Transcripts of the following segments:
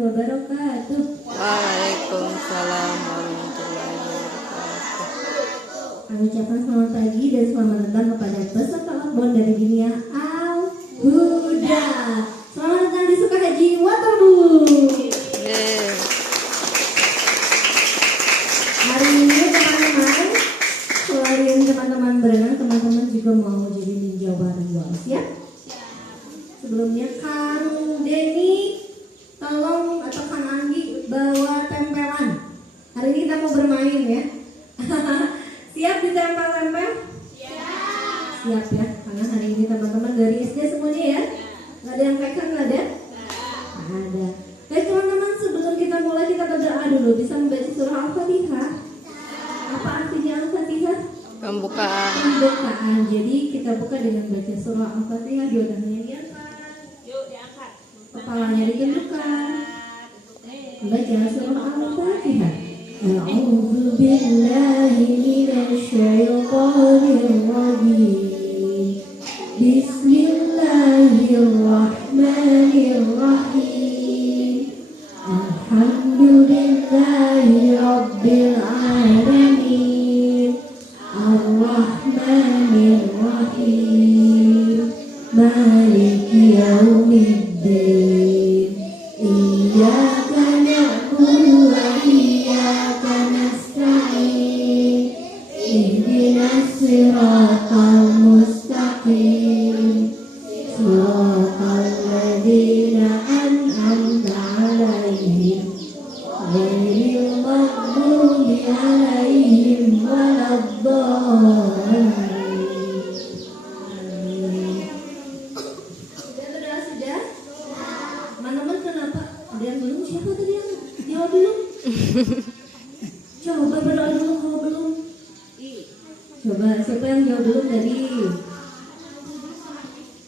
wabarakatuh. Waalaikumsalam warahmatullahi wabarakatuh. Kami ucapkan selamat pagi dan selamat datang kepada peserta outbound dari Dinia Al-Huda. Selamat datang di Sukahaji Waterboom. Hari ini teman-teman, selain teman-teman berenang, teman-teman juga mau jadi ninja warrior, ya? Sebelumnya Kang Denny, tolong atau Kang Anggi bawa tempelan. Hari ini kita mau bermain ya. Siap ditempel-tempel? Siap ya, karena hari ini teman-teman dari SD semuanya ya. Nggak ada yang pekan, nggak ada? Nggak ada. Baik teman-teman, sebelum kita mulai kita berdoa dulu. Bisa membaca surah Al-Fatihah? Apa artinya Al-Fatihah? Pembukaan. Pembukaan. Jadi kita buka dengan baca surah Al-Fatihah. Dua tangannya diangkat. Kepalanya ditundukkan. Baca surah Al-Fatihah. A'udzu billahi minasy syaithanir rajim. Bismillahirrahmanirrahim. Alhamdulillahi rabbil alamin. Ar-Rahmanir Rahim. Maliki yaumiddin. Iyyaka na'budu wa iyyaka nasta'in. Ihdinas siratal mustaqim. Siratal ladzina an'amta 'alaihim ghairil maghdubi 'alaihim waladdallin. Sudah? Teman-teman kenapa? Ada yang belum? Siapa tadi yang jawab belum? Coba berdoa dulu kalau belum. Coba siapa yang jawab belum tadi?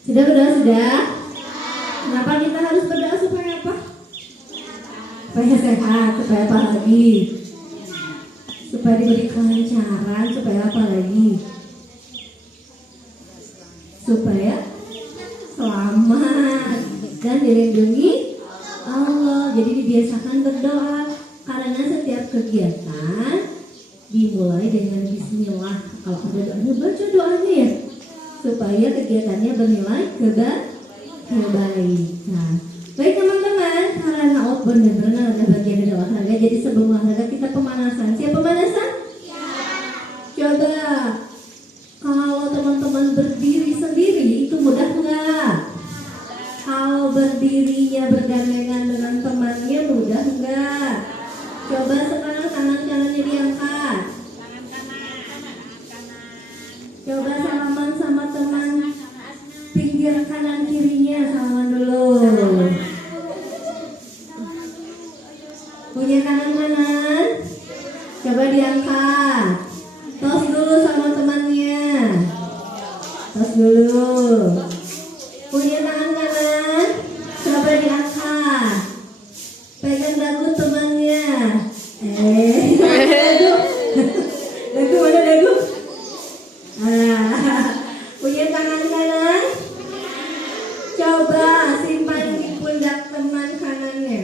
Sudah berdoa sudah? Kenapa kita harus berdoa supaya apa? Supaya sehat, supaya apa lagi? Supaya diberi kelancaran, supaya apa lagi? Supaya selamat dan dilindungi Allah. Jadi dibiasakan berdoa karena setiap kegiatan dimulai dengan bismillah. Kalau ada doanya baca doanya ya, supaya kegiatannya bernilai kebaikan. Baik teman-teman, karena outbound dan berenang adalah bagian dari olahraga. Jadi sebelum olahraga kita pemanasan. Siap pemanasan? Coba kalau teman-teman berdiri sendiri itu mudah enggak? Kalau berdirinya bergandengan dengan temannya mudah enggak? Coba sekarang tangan-tangannya diangkat. Coba salaman sama teman pinggir kanan kirinya, salaman dulu. Punya tangan kanan? Coba diangkat. Tos dulu sama temannya. Tos dulu. Punya tangan kanan? Coba diangkat. Pegang dagu temannya. Dagu mana dagu? Punya tangan kanan? Coba simpan di pundak teman kanannya.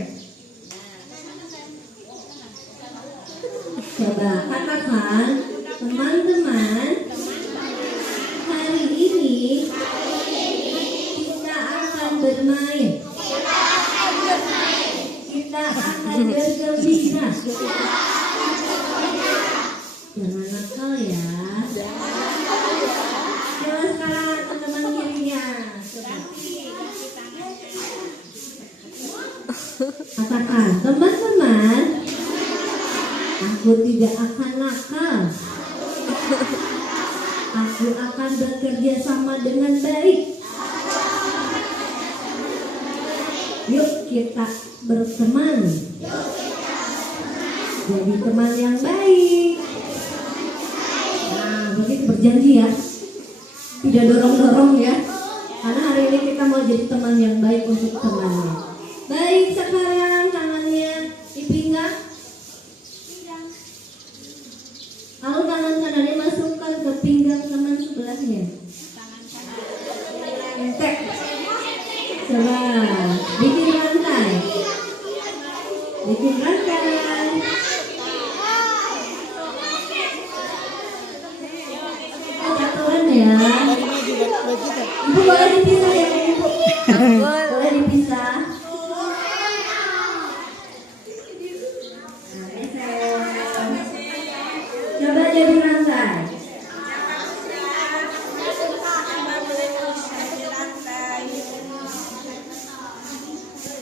Coba katakan, teman-teman, hari ini kita akan bermain. Kita akan bergembira. Jangan nakal ya. Coba sekarang teman kirinya. Katakan, teman-teman, aku tidak akan nakal. Aku akan bekerja sama dengan baik. Yuk kita berteman. Jadi teman yang baik. Nah, begitu berjanji ya. Tidak dorong-dorong ya. Karena hari ini kita mau jadi teman yang baik untuk temannya. Baik, sekarang tangannya di pinggang. Lalu tangan kanannya masukkan ke pinggang teman sebelahnya. Entek. Coba bikin rantai. ya. Ibu boleh dipisah ya ibu. Boleh dipisah. Nah, coba jadi lantai.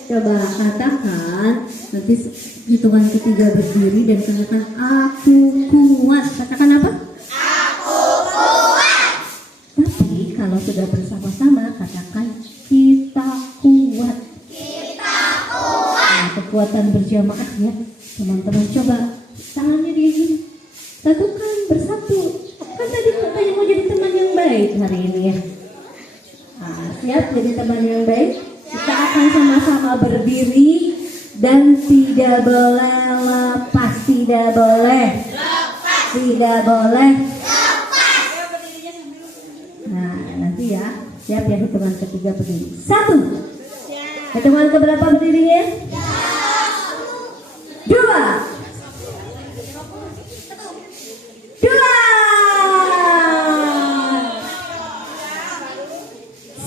Coba katakan nanti hitungan ketiga berdiri dan katakan aku kuat. Katakan apa? Aku kuat. Tapi kalau sudah bersama-sama katakan kita kuat. Kita kuat. Nah, kekuatan berjamaah ya teman-teman. Coba tangannya digini. Satukan bersatu. Kan tadi katanya mau jadi teman yang baik hari ini ya. Nah, siap jadi teman yang baik? Kita akan sama-sama berdiri dan tidak boleh lepas, tidak boleh, tidak boleh. Nah, nanti ya, siap ya hitungan ketiga berdiri. 1. Hitungan keberapa berdirinya? 2.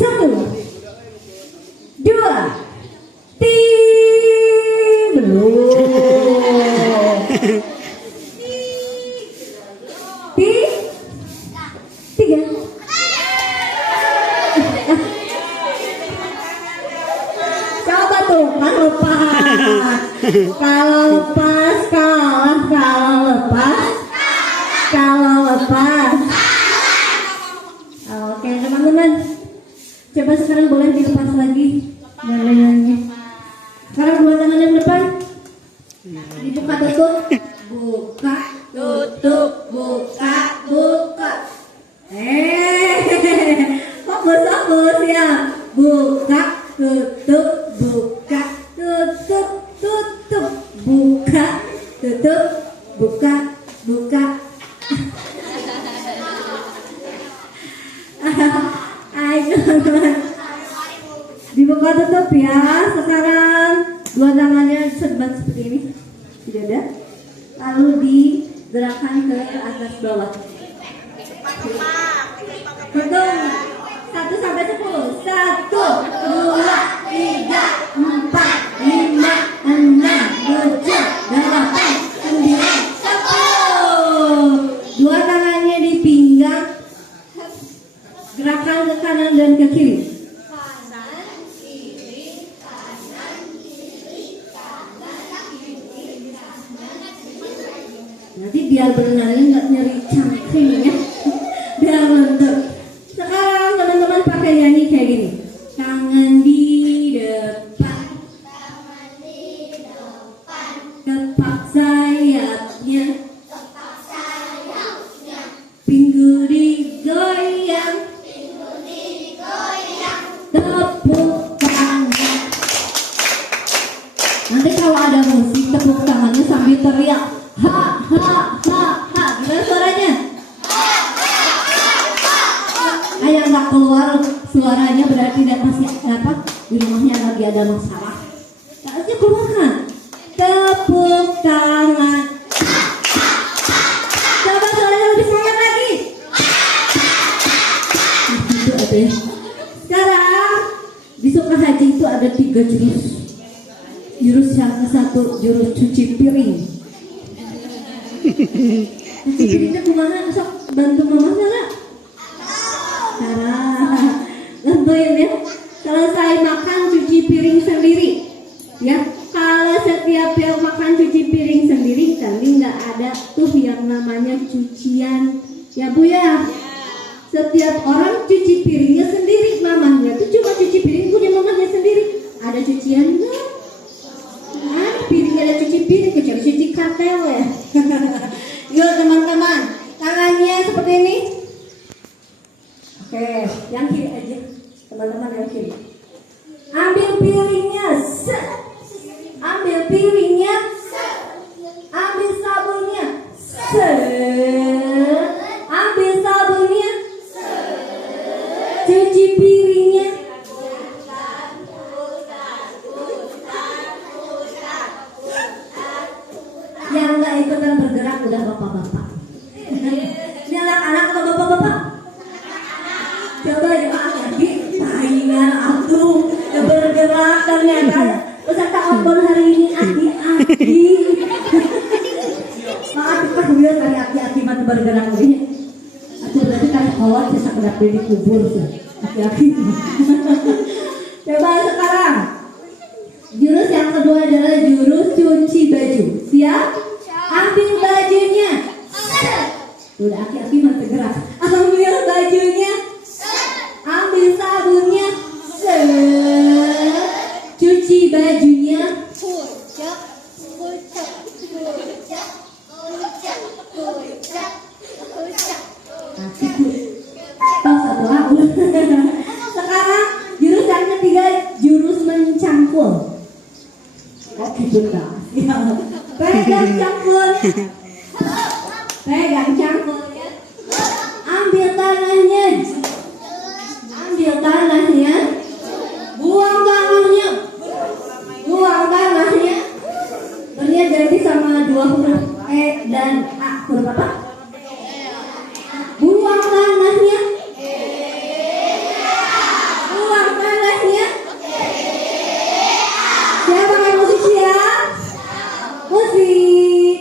1. 2, 3, belum. 3. Coba tuh, kan lepas. Kalau lepas, kalau lepas. Oke teman-teman. Coba sekarang boleh dilepas lagi badannya. Sekarang dua tangan yang depan. Dibuka tutup. Buka tutup. Buka buka. Fokus ya. Buka tutup. Buka tutup. Tutup. Buka tutup. Buka buka. Ayo teman-teman. Dibuka tutup ya. Sekarang dua tangannya serban seperti ini. Tidak ada. Lalu digerakkan ke atas bawah. Hitung 1 sampai 10. 1, 2, 3, 4, 5, 6, 7, 8, 9, 10. Dua tangannya di pinggang. Gerakan ke kanan dan ke kiri. Kanan, kiri, kanan, kiri, kanan, kiri, kanan, kiri. Nanti biar berenangnya nggak nyeri cangkring ya. Biar lentur. Sekarang teman-teman pakai nyanyi kayak gini. Tangan di depan. Tangan di depan. Kepak sayapnya. Kepak sayapnya. Pinggul digoyang. Tepuk tangan. Nanti kalau ada musik tepuk tangannya sambil teriak ha ha ha ha. Gimana suaranya? Kayak nggak keluar suaranya berarti masih apa? Di rumahnya lagi ada masalah. Harusnya keluarkan. Tepuk tangan. Coba suaranya lebih sayang lagi. Itu ada ya. Sekarang di Sukahaji itu ada 3 jurus. Jurus yang satu jurus cuci piring. Cuci piringnya kemana? Sok bantu mama nggak? Cara bantuin ya. Selesai makan cuci piring sendiri. Ya, kalau setiap yang makan cuci piring sendiri, kali nggak ada tuh yang namanya cucian. Ya Bu ya. Setiap orang cuci piringnya sendiri. Mamahnya tuh cuma cuci piring punya mamahnya sendiri. Ada cucian enggak? Nah, piringnya ada cuci piring kecuali cuci katel ya. Yuk teman-teman, tangannya seperti ini. Oke, yang kiri aja. Teman-teman yang kiri. Ambil piringnya. Ambil piringnya. Ambil sabunnya. Ambil sabunnya. Cuci piringnya. Yang nggak ikutan bergerak udah bapak-bapak. Ini anak-anak atau bapak-bapak? aku lihat kali aki-aki mana bergerak ini. Aku berarti kan kolot bisa kedap di kubur sih. Aki-aki. Coba sekarang. Jurus yang kedua adalah jurus cuci baju. Siap? Ambil bajunya. Udah aki-aki mana gerak. Ambil bajunya. Ambil sabunnya. Cuci bajunya. Satu lagu. Sekarang jurus yang ketiga, jurus mencangkul. Oh gitu dah. Pegang cangkul. Pegang cangkulnya. Ambil tanahnya. Ambil tanahnya. Buang tanahnya. Buang tanahnya. Ternyata ganti sama dua huruf E dan A. Huruf apa? Buang tanahnya. Buang tanahnya. Siapa yang musik siap? Musik.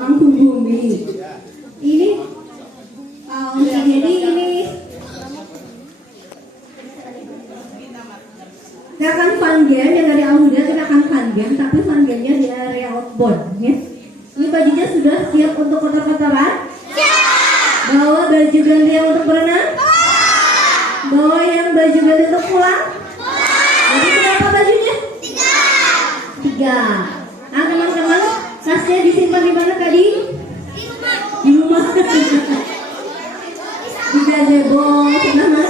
Kampung Bumi. Ini jadi ini kita akan fun game yang dari Alhuda, kita akan fun game, tapi fun game-nya di area outbound ya. Ini bajunya sudah siap untuk kotor-kotoran? Bawa baju ganti yang untuk berenang? Bawa yang baju ganti untuk pulang? Jadi berapa bajunya? 3. Nah teman-teman, tasnya disimpan di mana tadi? Di rumah. Di gazebo, mana?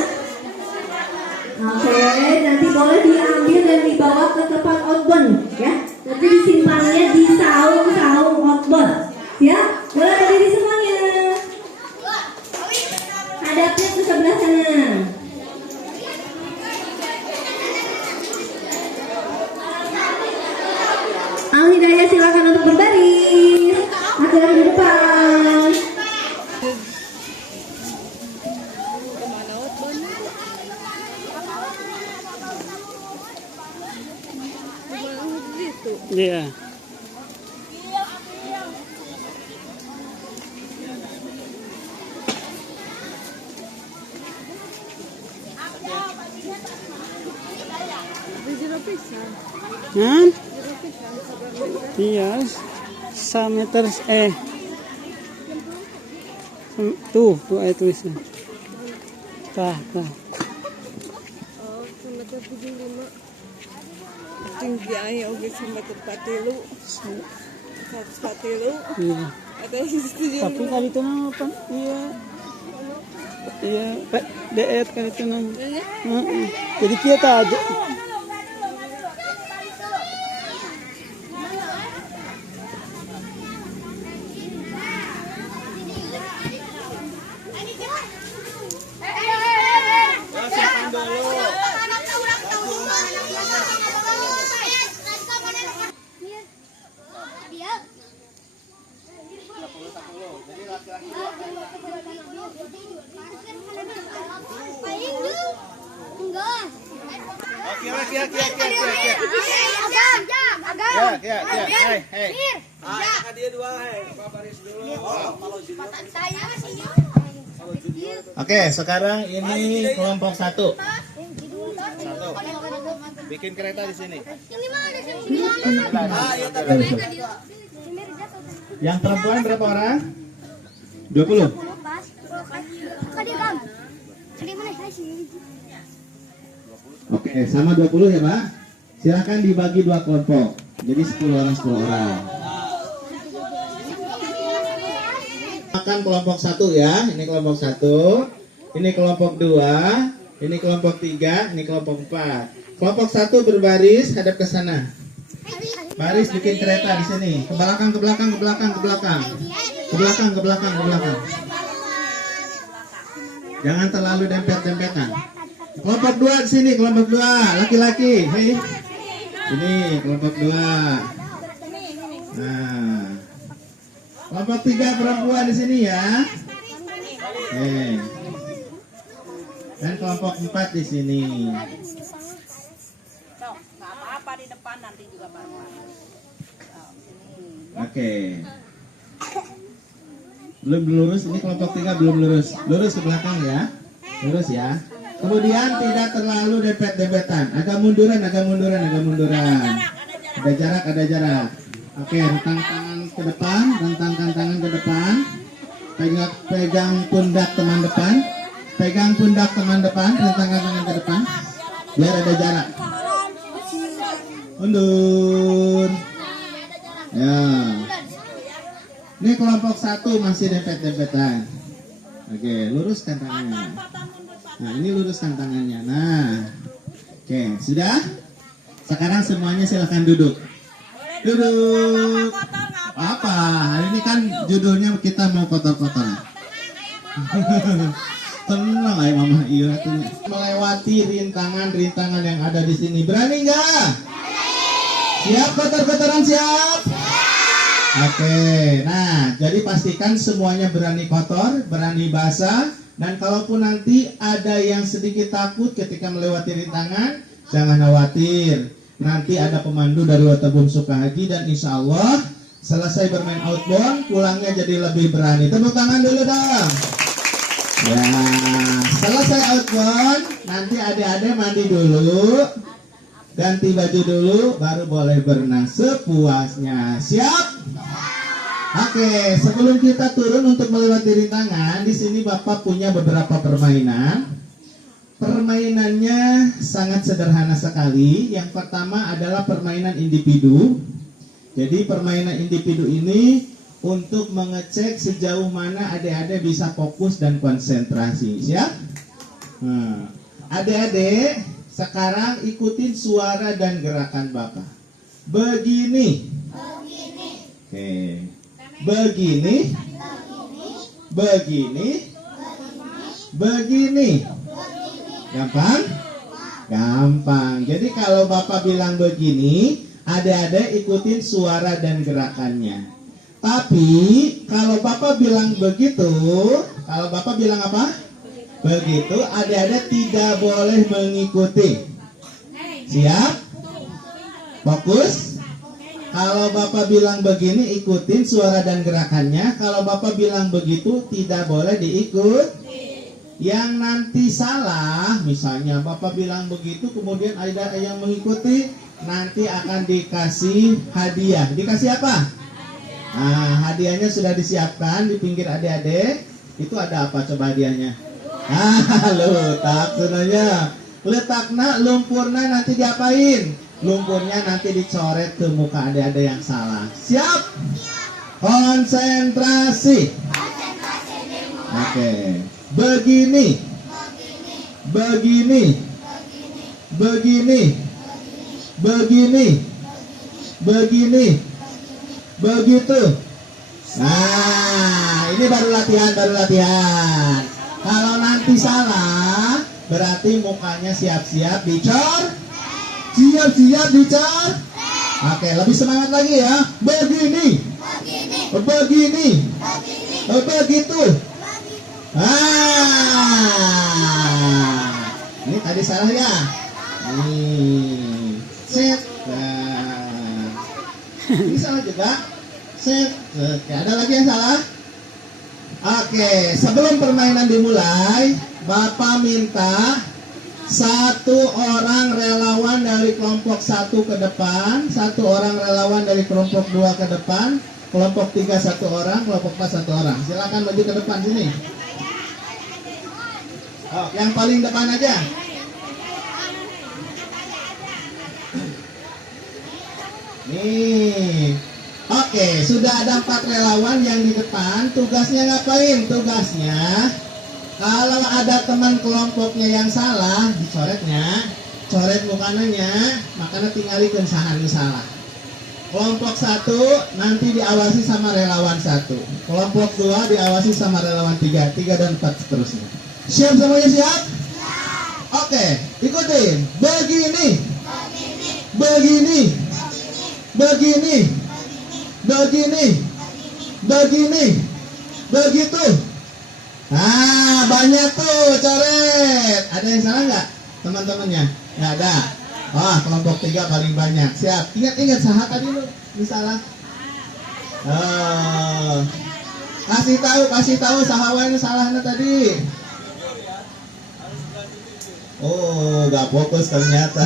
Oke, nanti boleh diambil dan dibawa ke tempat outbound ya. Nanti disimpannya di saung-saung outboard. Ya, boleh berdiri semuanya. Hadapnya ke sebelah sana. Al Hidayah silakan untuk berbaris. Laki-laki di depan. Iya. Hah? Iya, 1 meter tuh air tulisnya. Tah. Oh, 1,75 meter. Tinggi aja oke 1,43 143. Iya. Ada setuju. Tapi kali itu apa? Iya. Iya, deet kali itu Jadi kita aja. Oke, sekarang ini kelompok 1. Bikin kereta di sini. Yang perempuan berapa orang? 20. Oke, sama 20 ya, Pak. Silakan dibagi 2 kelompok. Jadi 10 orang 10 orang. Makan kelompok 1 ya. Ini kelompok 1. Ini kelompok 2. Ini kelompok 3. Ini kelompok 4. Kelompok 1 berbaris hadap ke sana. Baris bikin kereta di sini. Ke belakang, ke belakang, ke belakang, ke belakang. Ke belakang, ke belakang, ke belakang. Jangan terlalu dempet-dempetan. Kelompok 2 di sini, kelompok 2 laki-laki. Hei. Ini kelompok 2. Nah. Kelompok 3 perempuan di sini ya. Hei. Dan kelompok 4 di sini. Oke. Belum lurus, ini kelompok 3 belum lurus. Lurus ke belakang ya. Lurus ya. Kemudian tidak terlalu dempet-dempetan. Agak munduran, agak munduran, agak munduran. Ada jarak, ada jarak. Oke, rentang tangan ke depan, rentangkan tangan ke depan. Pegang pundak teman depan. Pegang pundak teman depan, rentangkan tangan ke depan. Biar ada jarak. Mundur. Ya. Ini kelompok 1 masih dempet-dempetan. Oke, luruskan tangannya. Nah, ini luruskan tangannya. Nah. Oke, sudah? Sekarang semuanya silakan duduk. Duduk. Apa? Hari ini kan judulnya kita mau kotor-kotoran. Tenang aja mama, iya tuh. Melewati rintangan-rintangan yang ada di sini. Berani nggak? Siap kotor-kotoran, siap? Oke, nah jadi pastikan semuanya berani kotor, berani basah. Dan kalaupun nanti ada yang sedikit takut ketika melewati rintangan, jangan khawatir. Nanti ada pemandu dari Watabun Sukahaji dan insya Allah selesai bermain outbound, pulangnya jadi lebih berani. Tepuk tangan dulu dong. Ya, selesai outbound, nanti adik-adik mandi dulu, ganti baju dulu, baru boleh berenang sepuasnya. Siap? Oke, sebelum kita turun untuk melewati rintangan, di sini Bapak punya beberapa permainan. Permainannya sangat sederhana sekali. Yang pertama adalah permainan individu. Jadi permainan individu ini untuk mengecek sejauh mana adik-adik bisa fokus dan konsentrasi. Siap? Adik-adik sekarang ikutin suara dan gerakan Bapak. Begini. Oke. Begini. Begini. Begini. Gampang? Gampang. Jadi kalau Bapak bilang begini, adik-adik ikutin suara dan gerakannya. Tapi kalau Bapak bilang begitu, kalau Bapak bilang apa? Begitu, adik-adik tidak boleh mengikuti. Siap? Fokus. Kalau Bapak bilang begini, ikutin suara dan gerakannya. Kalau Bapak bilang begitu, tidak boleh diikut. Yang nanti salah, misalnya Bapak bilang begitu, kemudian ada yang mengikuti, nanti akan dikasih hadiah. Dikasih apa? Nah, hadiahnya sudah disiapkan di pinggir adik-adik. Itu ada apa coba hadiahnya? Letak sebenarnya. Letakna, lumpurna nanti diapain? Lumpurnya nanti dicoret ke muka adik-adik yang salah. Siap? Konsentrasi. Oke. Begini. Begini. Begini. Begini. Begini. Begitu. Nah, ini baru latihan, Kalau nanti salah, berarti mukanya siap-siap dicor. Siap-siap dicor. Oke, lebih semangat lagi ya. Begini. Begini. Begitu. Ini tadi salah ya. Nih. Set. Ini salah juga. Set. Ada lagi yang salah? Oke, sebelum permainan dimulai, Bapak minta satu orang relawan dari kelompok 1 ke depan, satu orang relawan dari kelompok 2 ke depan, kelompok 3 1 orang, kelompok 4 1 orang. Silakan maju ke depan sini. Oh, yang paling depan aja. Nih. Oke, sudah ada 4 relawan yang di depan. Tugasnya ngapain? Tugasnya, kalau ada teman kelompoknya yang salah, dicoretnya, coret mukananya, makanya tinggalkan sahan salah. Kelompok 1 nanti diawasi sama relawan 1. Kelompok 2 diawasi sama relawan 3, 3 dan 4 seterusnya. Siap semuanya, siap? Oke, ikutin. Begini. Begini. Begini. Begini. Begini. Begitu. Nah, banyak tuh coret. Ada yang salah nggak teman-temannya? Nggak ada. Wah, kelompok 3 paling banyak. Siap. Ingat sahat tadi lu. Misalnya. Kasih tahu sahawan salahnya tadi. Oh, nggak fokus ternyata.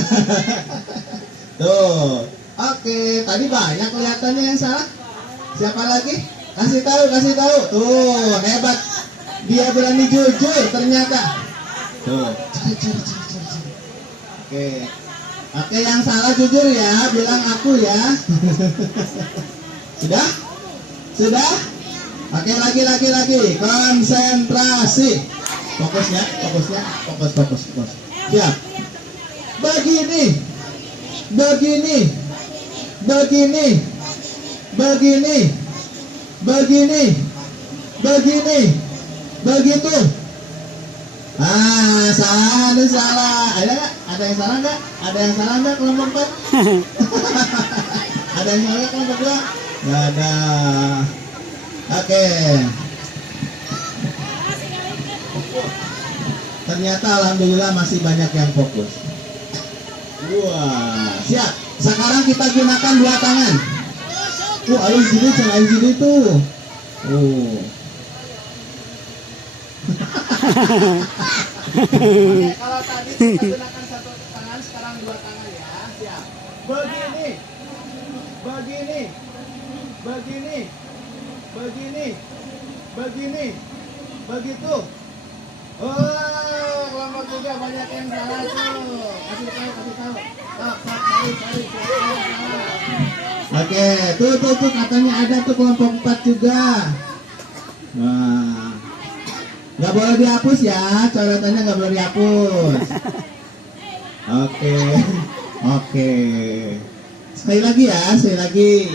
Tuh. Oke, tadi banyak kelihatannya yang salah. Siapa lagi? Kasih tahu. Tuh, hebat. Dia berani jujur ternyata. Tuh, cari. Oke, yang salah jujur ya, bilang aku ya. Sudah? Oke, lagi. Konsentrasi. Fokus. Siap. Begini. Begitu. Salah. Ada nggak? Ada yang salah nggak? Kelompok 4? Ada yang salah kelompok 2? Nggak ada. Oke. Ternyata alhamdulillah masih banyak yang fokus. Wah, siap. Sekarang kita gunakan 2 tangan. Ayo selain sini tuh. Kalau tadi kita gunakan 1 tangan, sekarang 2 tangan ya. Siap. Begini. Begitu. Oh, kelompok 3 banyak yang salah tuh. Kasih tahu. Cari. Oke, tuh katanya ada tuh kelompok 4 juga. Nah, nggak boleh dihapus ya, coretannya nggak boleh dihapus. Oke. Sekali lagi ya, sekali lagi.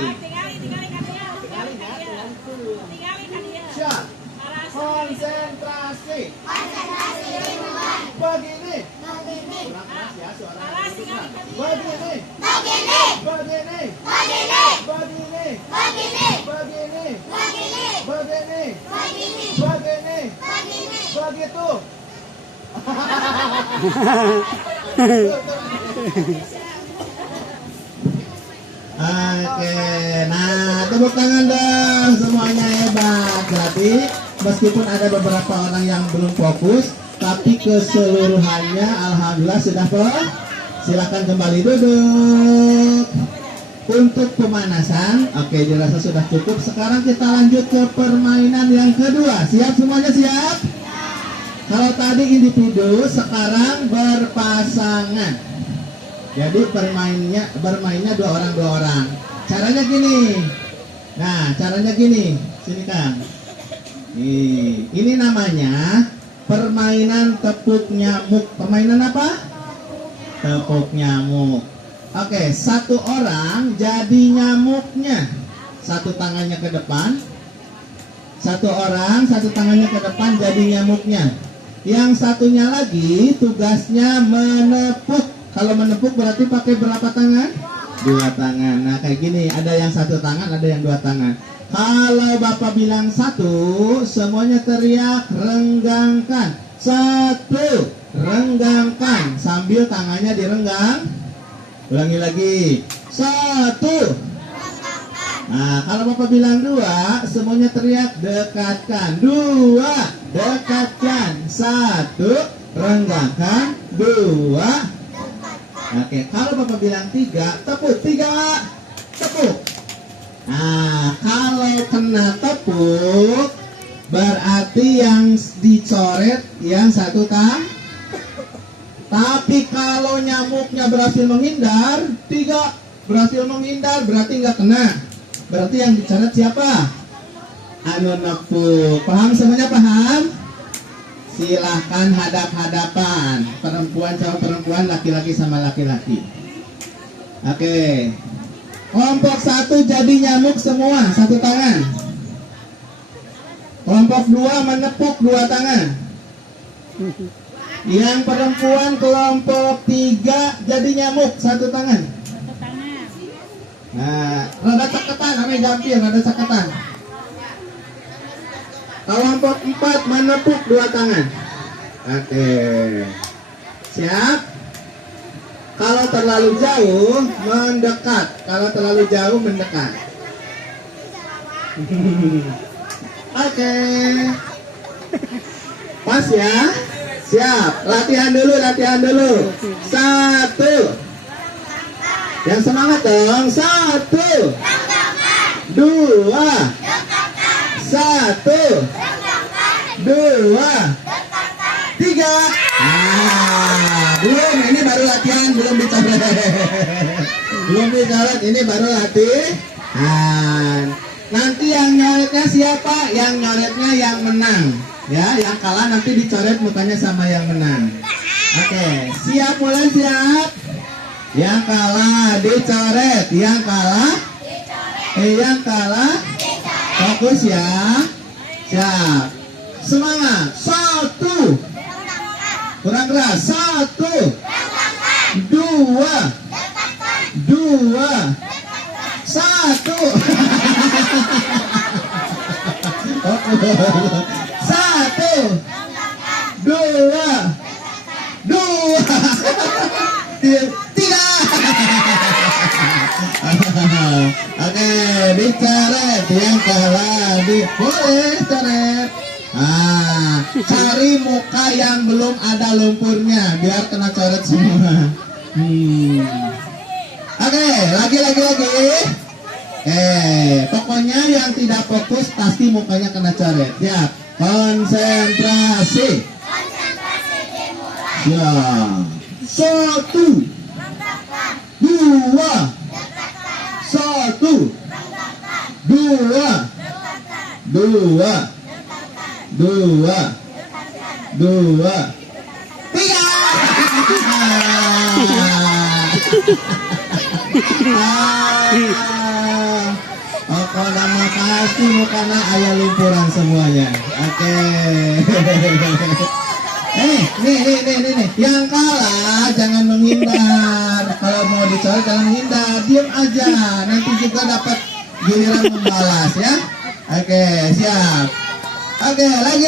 Siap. Konsentrasi. Begini. Kurang keras ya suaranya. Begini. Begini. Begini. Begitu. Oke, nah tepuk tangan dong, semuanya hebat. Berarti meskipun ada beberapa orang yang belum fokus, tapi keseluruhannya alhamdulillah sudah fokus. Silakan kembali duduk. Untuk pemanasan, oke dirasa sudah cukup. Sekarang kita lanjut ke permainan yang kedua. Siap semuanya, siap? Kalau tadi individu, sekarang berpasangan. Jadi bermainnya dua orang. Caranya gini. Nah, caranya gini. Sini Kang. Ini namanya permainan tepuk nyamuk. Permainan apa? Tepuk nyamuk. Oke, satu orang jadi nyamuknya. Satu tangannya ke depan. Satu orang, satu tangannya ke depan jadi nyamuknya. Yang satunya lagi tugasnya menepuk. Kalau menepuk berarti pakai berapa tangan? Dua tangan. Nah kayak gini, ada yang satu tangan, ada yang dua tangan. Kalau Bapak bilang satu, semuanya teriak renggangkan. Satu, renggangkan. Sambil tangannya direnggang. Ulangi lagi. Satu. Nah kalau Bapak bilang dua, semuanya teriak dekatkan. Dua, dekatkan. Satu, renggangkan. Dua. Oke, kalau Bapak bilang tiga, tepuk. Tiga, tepuk. Nah, kalau kena tepuk, berarti yang dicoret yang satu tangan. Tapi kalau nyamuknya berhasil menghindar, tiga berhasil menghindar, berarti nggak kena. Berarti yang dicoret siapa? Anu nepuk. Paham semuanya, paham? Silahkan hadap-hadapan, perempuan sama perempuan, laki-laki sama laki-laki. Oke, kelompok satu jadi nyamuk semua, satu tangan. Kelompok dua menepuk, dua tangan. Yang perempuan kelompok tiga jadi nyamuk, satu tangan. Nah, rada ceketan, namanya gampil, rada ceketan. Kelompok 4 menepuk, dua tangan. Oke. Siap? Kalau terlalu jauh mendekat. Kalau terlalu jauh mendekat. Oke. Pas ya? Siap. Latihan dulu. Satu. Yang semangat dong. Satu. Dua. Satu. Dua. Tiga. Belum, ini baru latihan, belum dicoret. Belum dicoret, ini baru latihan. Nanti yang nyoretnya siapa? Yang nyoretnya yang menang. Ya, yang kalah nanti dicoret mukanya sama yang menang. Oke, siap, mulai, siap. Yang kalah dicoret, yang kalah fokus ya. Siap. Semangat. Satu. Kurang keras. Satu. Dua. Satu. Satu. Dua. Tiga. Oke, dicoret yang kalah, boleh coret. Cari muka yang belum ada lumpurnya biar kena coret semua. Oke, lagi. Pokoknya yang tidak fokus pasti mukanya kena coret. Ya, konsentrasi. Ya, satu, dua, satu, dua, tiga. Oh, kalau nama pasti mukana ayah lumpuran semuanya. Oke. Nih. Yang kalah jangan menghindar. Kalau mau dicoret jangan menghindar, diam aja. Nanti juga dapat giliran membalas ya. Oke, siap. Oke, lagi.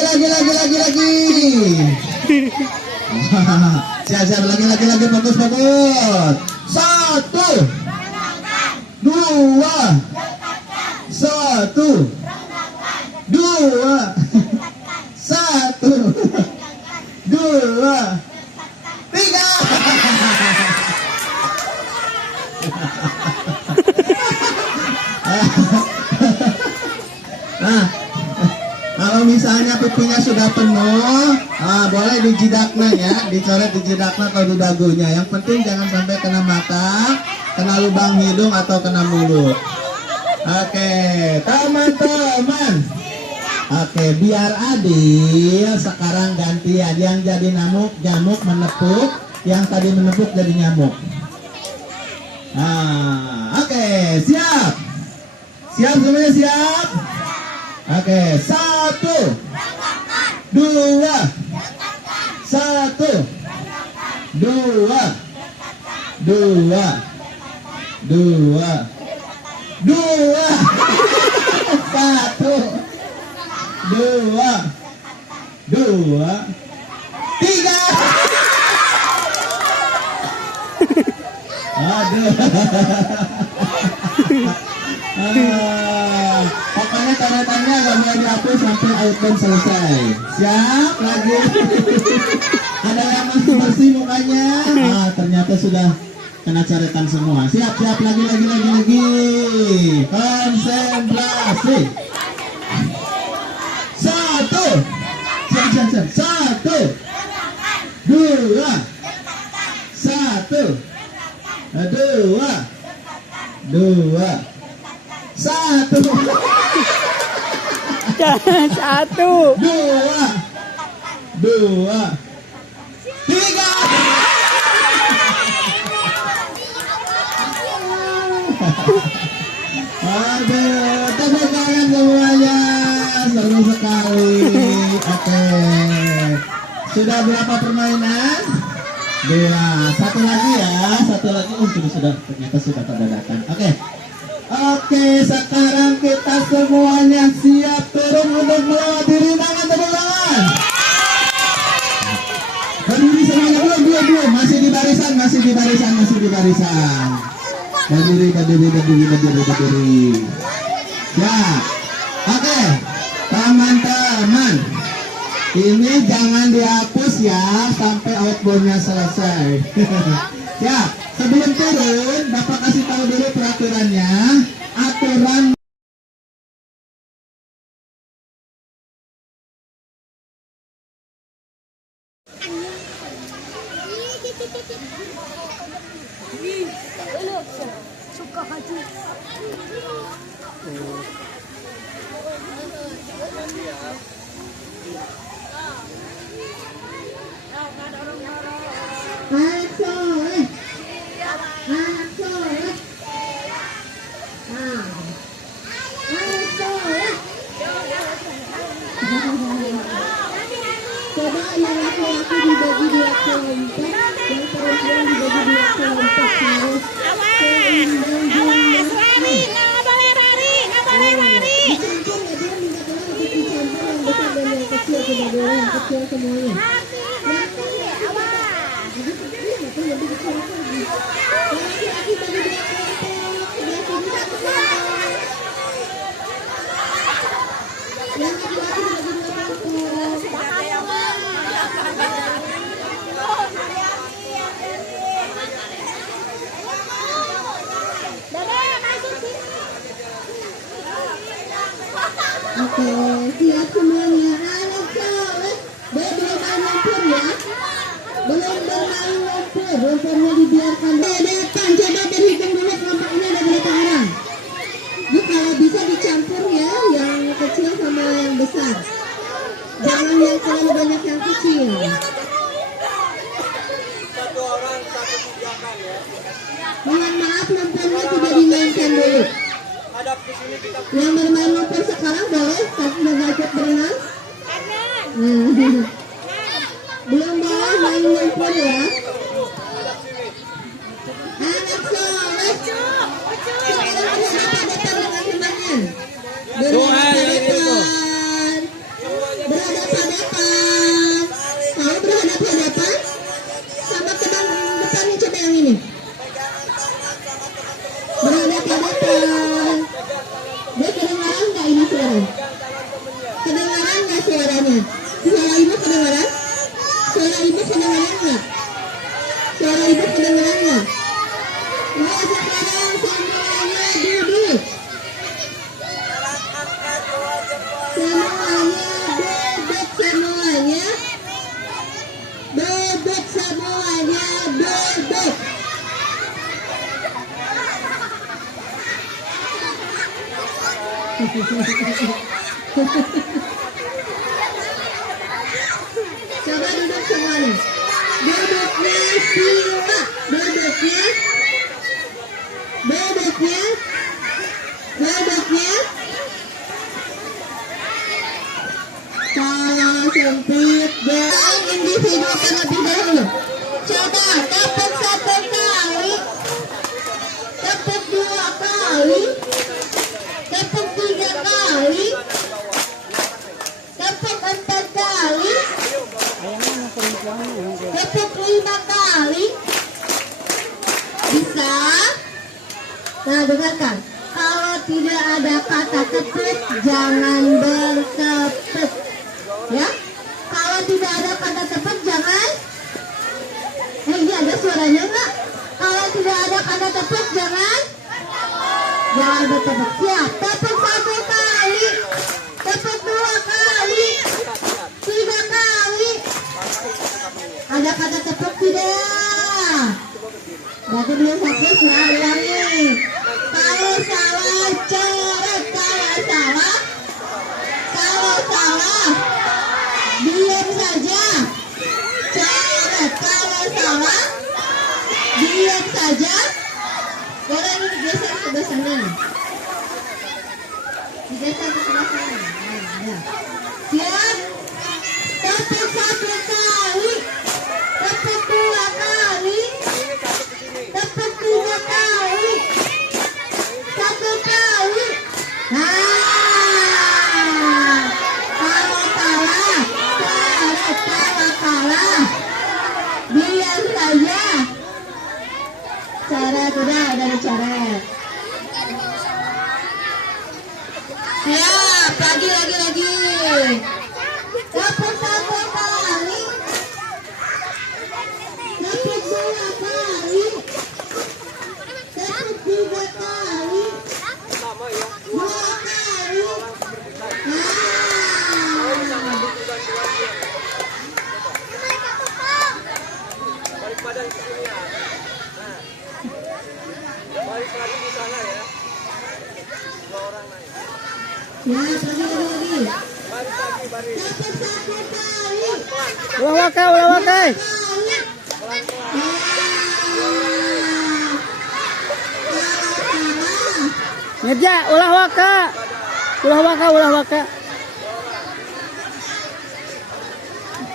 Siap, lagi, fokus. 1, 2, 1, 2, 1, 2, 3. Nah, kalau misalnya pipinya sudah penuh, boleh dijidakna ya, dicoret di jidakna atau di dagunya. Yang penting jangan sampai kena mata, kena lubang hidung atau kena mulut. Oke, teman-teman. Oke, biar adil, sekarang gantian. Yang jadi nyamuk menepuk, yang tadi menepuk jadi nyamuk. Oke, siap. Siap semuanya, siap. Oke, 1, 2, 1, 2, 2, 2, 2, 1, 2, 2, 3. Aduh. Pokoknya coretannya gak boleh dihapus sampai outbound selesai. Siap lagi. Ada yang masih bersih mukanya. Ternyata sudah kena coretan semua. Siap lagi. Konsentrasi. 1, siap. 1, 2, 1, 2, 2, 1, 1. 2, 3. Aduh, tepuk tangan semuanya. Seru sekali. Oke. Sudah berapa permainan? 2. Satu lagi ya. Oh, ternyata sudah pada datang. Oke, sekarang kita semuanya siap turun untuk melewati rintangan. Tepuk tangan. Berdiri semuanya, dua. Masih di barisan. Berdiri. Ya. Oke, teman-teman. Ini jangan dihapus ya sampai outboundnya selesai. Ya, sebelum turun, Bapak kasih tahu dulu peraturannya. Aturan coba yang laki-laki dibagi 2 kelompok, yang perempuan dibagi 2 kelompok, harus seimbang jumlah. Dicampur ya, dia minta tolong untuk dicampur yang besar dan yang kecil, tidak boleh yang kecil semuanya. Laki-laki bagi 2 kelompok, yang laki-laki bagi 2 kelompok. Oke, siap semuanya. Anak cowok, belum main lumpur ya. Belum bermain lumpur, lumpurnya dibiarkan. Depan, coba berhitung dulu kelompok ini ada berapa orang. Ini kalau bisa dicampur ya, yang kecil sama yang besar. Jangan yang terlalu banyak yang kecil. 1 orang 1 pijakan ya. Mohon maaf lumpurnya tidak dimainkan dulu. Yang bermain lumpur sekarang boleh, tapi nggak ikut berenang. Belum boleh main lumpur ya. Anak soleh. Sekarang berhadapan dengan temannya. Berhadapan. Kalau berhadapan sama teman depannya, coba yang ini. Berhadapan. Dia kedengaran nggak ini suara? Kedengaran nggak suaranya? Suara ibu kedengaran? Suara ibu kedengaran nggak? Suara ibu kedengaran nggak? Nah sekarang semuanya duduk. Semuanya duduk semuanya duduk. Coba duduk semuanya. Duduknya sila. Duduknya. Kalau sempit jangan individu terlebih dahulu. Coba tepuk 1 kali, tepuk 2 kali, tepuk 3 kali, tepuk 4 kali, tepuk 5 kali. Bisa? Nah dengarkan, kalau tidak ada kata tepuk jangan bertepuk. Ya, kalau tidak ada kata tepuk jangan. Ini ada suaranya enggak? Kalau tidak ada kata tepuk jangan bertepuk. Siap? Tepuk 1 kali, tepuk 2 kali, 3 kali. Ada kata tepuk tidak? Berarti belum fokus ya, ulangi. Kalau salah coret, kalau salah diam saja. Coret, kalau salah diam saja. Boleh ini digeser ke sebelah sana. Digeser ke sebelah sana. Ya. Siap? Tepuk 1 kali, tepuk 2 kali, tepuk 3 kali, 1 kali. Kalau kalah, biar saja. Coret udah dari coret. Siap, lagi. Tepuk 1 kali, tepuk 2 kali, tepuk 3 kali, 2 kali. Ya, lagi. Tepuk 1 kali. Ulah wakai. Ngeja, ulah waka.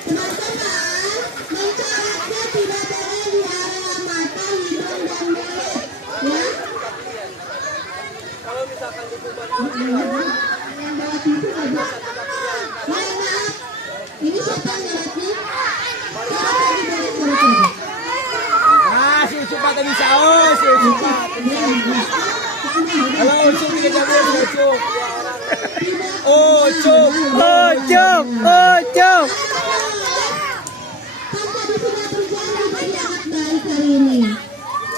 Teman-teman, mencoretnya tidak boleh di area mata, hidung, dan mulut. Ya. Kalau misalkan yang bawa tisu ada. Maaf. Ini siapa yang ngelatih? Si Ucup tadi saus, si Ucup. Halo Ucup, kita jamin Ucup. Ucup. Kan tadi sudah berjanji berangkat baik hari ini.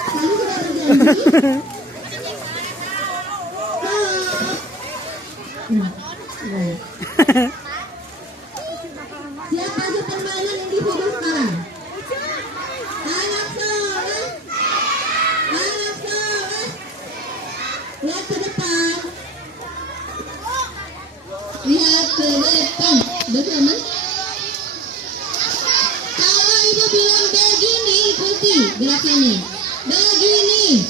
Kami sudah berjanji. Siapa aja permainan individu sekarang? Anak soleh. Lihat ke depan. Betul mas? Kalau ibu bilang begini, ikuti gerakannya. begini.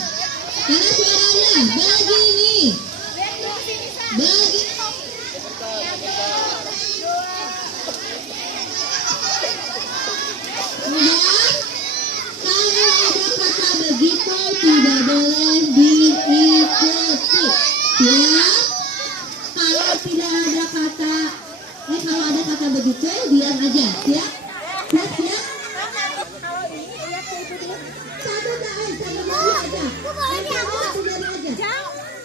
Mana suaranya? Begini. Begini. Kalau ada kata begitu tidak boleh diikuti. Ya. Kalau tidak ada kata, kalau ada kata begitu diam aja. Siap? Siap, siap. Satu jari aja.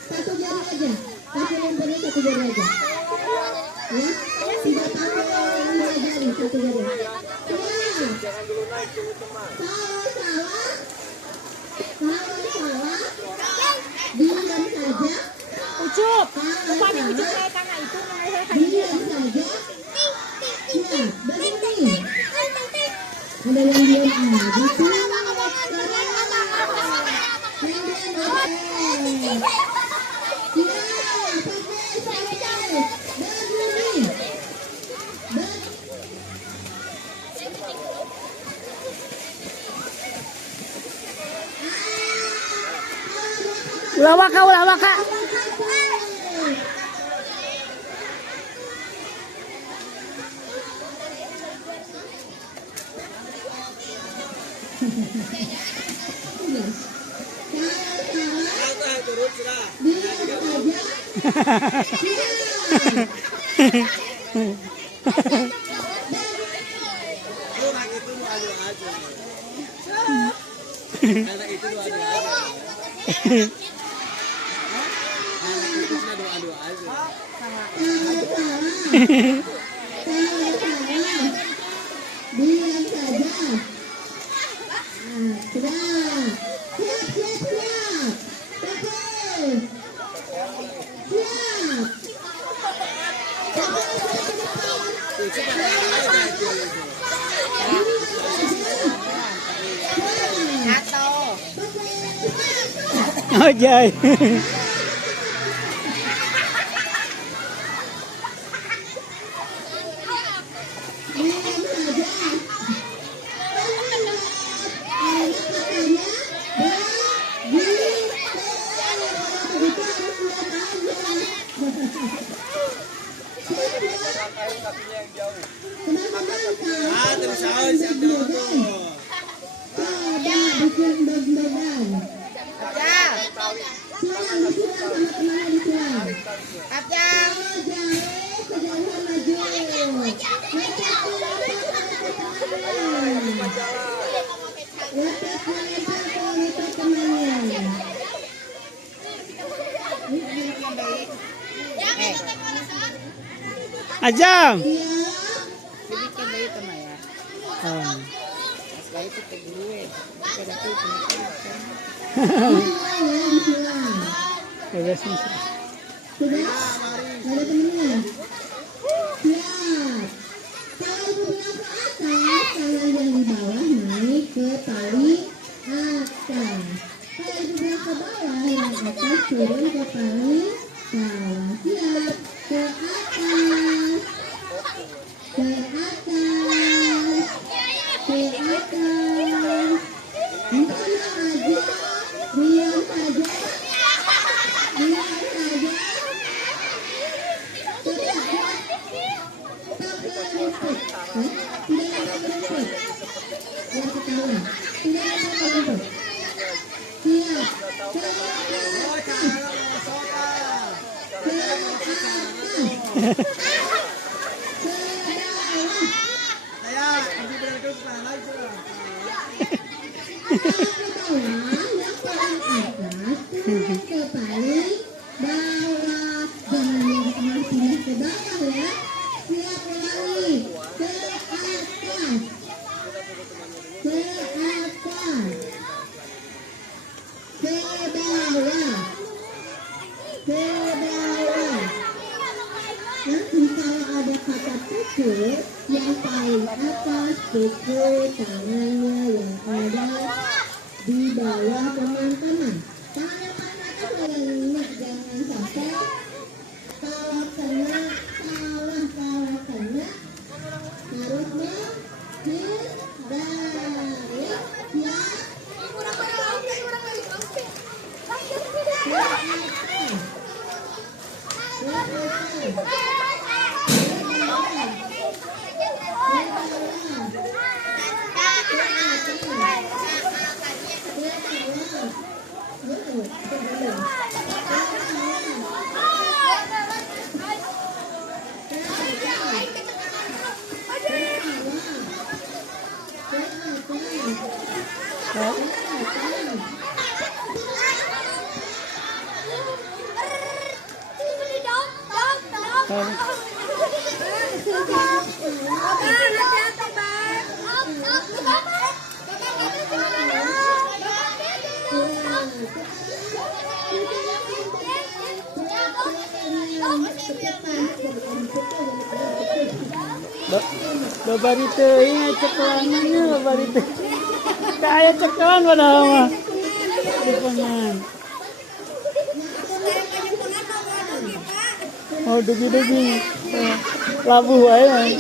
Satu jari aja. Kasih lemparnya satu jari aja. Ya, tidak pakai 2 jari, satu jari. Ya. Kalau salah, diam saja. Ucup, upami ucup saya karena itu Diam saja. Ya, begini. Ada yang diam aja. ulah waka. Diam saja. Sudah. Oh jai. Ajam. Sudah? Ada temennya? Siap. Kalau bergerak ke atas, tangan yang di bawah naik ke tali atas. Kalau bergerak ke bawah, yang atas turun ke tali bawah. Siap. Ke atas. Ke atas. Ke atas. Diam aja. Diam saja. Diam saja. Yang paling atas pukul tangannya yang ada di bawah teman-teman. Tangan yang paling atas ingat jangan sampai kalau kena harus menghindari ya. Babari teuing cekelannya babari teh. Kayak cekelan padahal mah. Cekelan. Oh dugi-dugi. Labuh wae.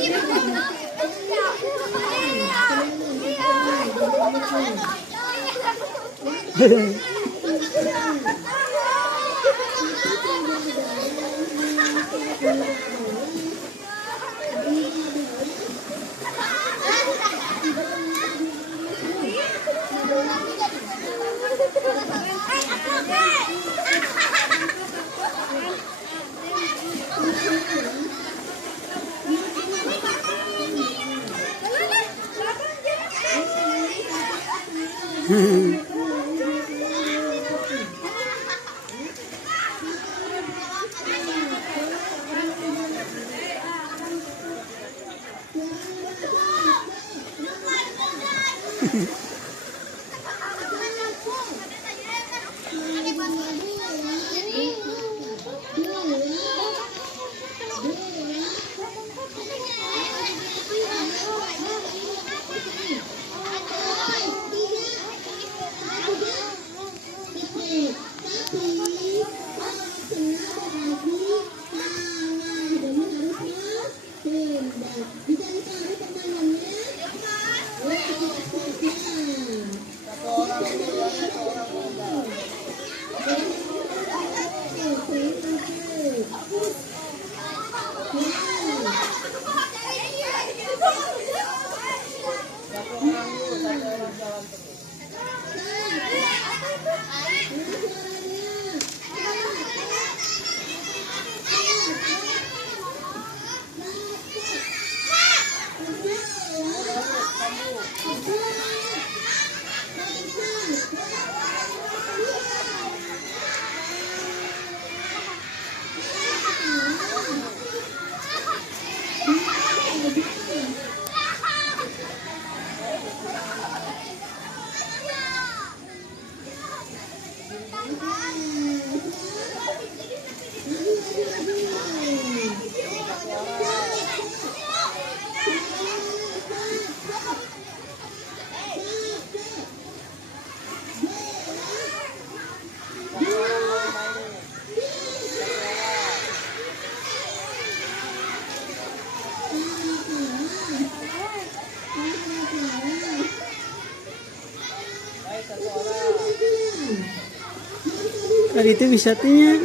Tadi itu wisatanya.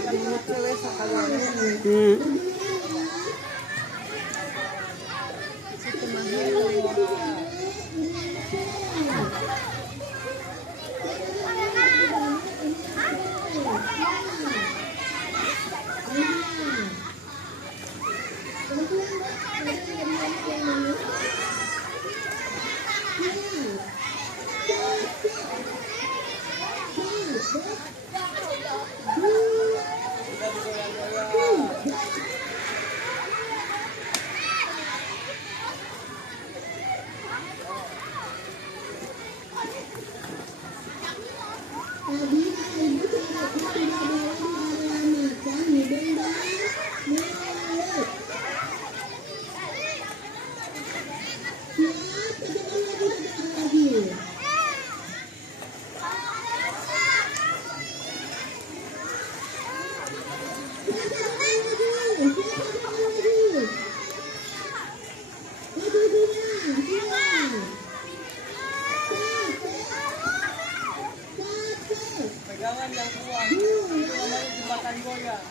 Pegangan yang kuat, itu namanya jembatan goyang.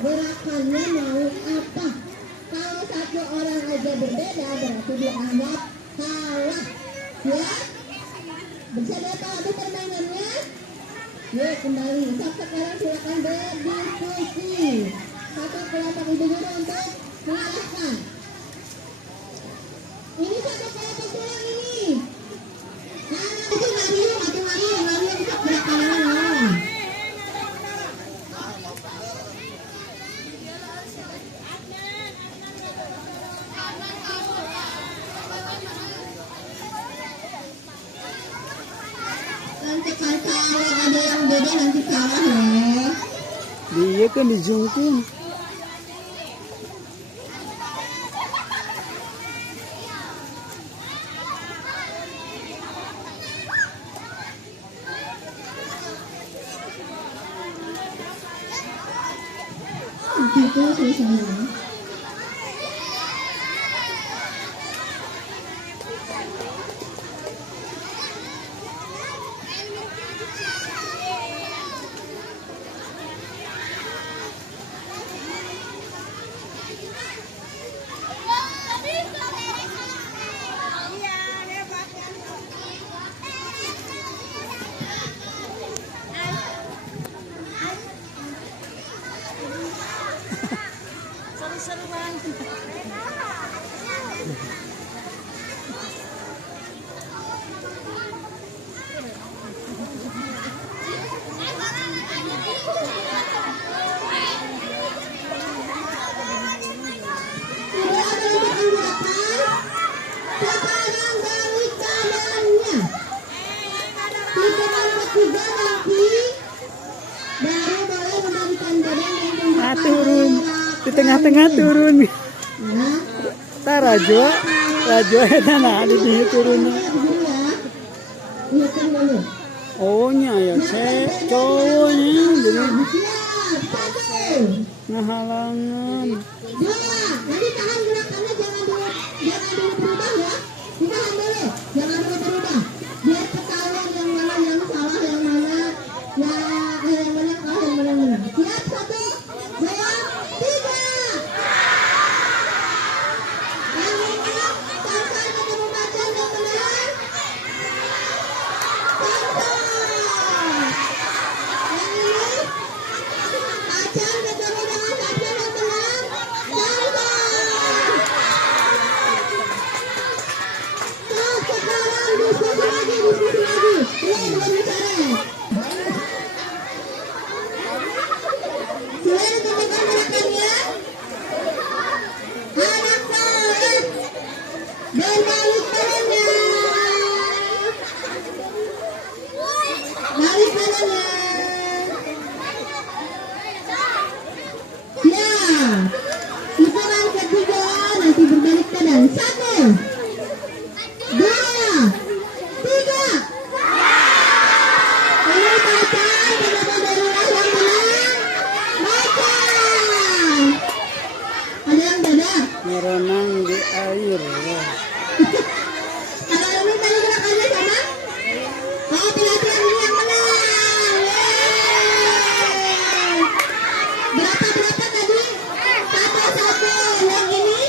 Gerakannya mau apa? Kalau satu orang aja berbeda berarti dianggap kalah. Ya? Bisa lihat apa permainannya? Yuk kembali. Sekarang silakan berdiskusi. Satu kelompok ibu guru untuk mengalahkan. Ini satu kelompok pulang ini. Nah, itu Mario bisa gerakannya. Nanti kalau ada yang beda nanti kalah ya. Dia kan dijungkung. Gitu tulisannya. tengah-tengah turun. Nah, Tak Rajo eta nah di dieu turunna. dulu ya. Hitung dulu. Oh nya ya cowoknya jadi Siap, satu. ngahalangan. Dua, nanti tahan gerakannya jangan dulu berubah ya. Ditahan dulu, jangan dulu berubah. Biar ketahuan yang mana yang salah, yang mana yang mana kalah, yang mana menang. Siap, satu, dua, tiga. Yang menang, Tansan ketemu Macan yang menang. Tansan. Yang ini Macan ketemu dengan Tansan yang menang. Tansan. Nah, sekarang diskusi lagi. Ini belum bicara. Silakan temukan gerakannya. Anak soleh berbalik tangannya. Balik tangannya. Ya, hitungan ketiga nanti berbalik badan. Satu, dua, tiga. Ini Macan beberapa daerah yang menang. Macan. Ada yang beda. Merenang di air. Ya. Kalau ini tadi gerakannya sama? Oh, pelatihan ini yang menang. Yeay. Berapa tadi? 1-1. Yang ini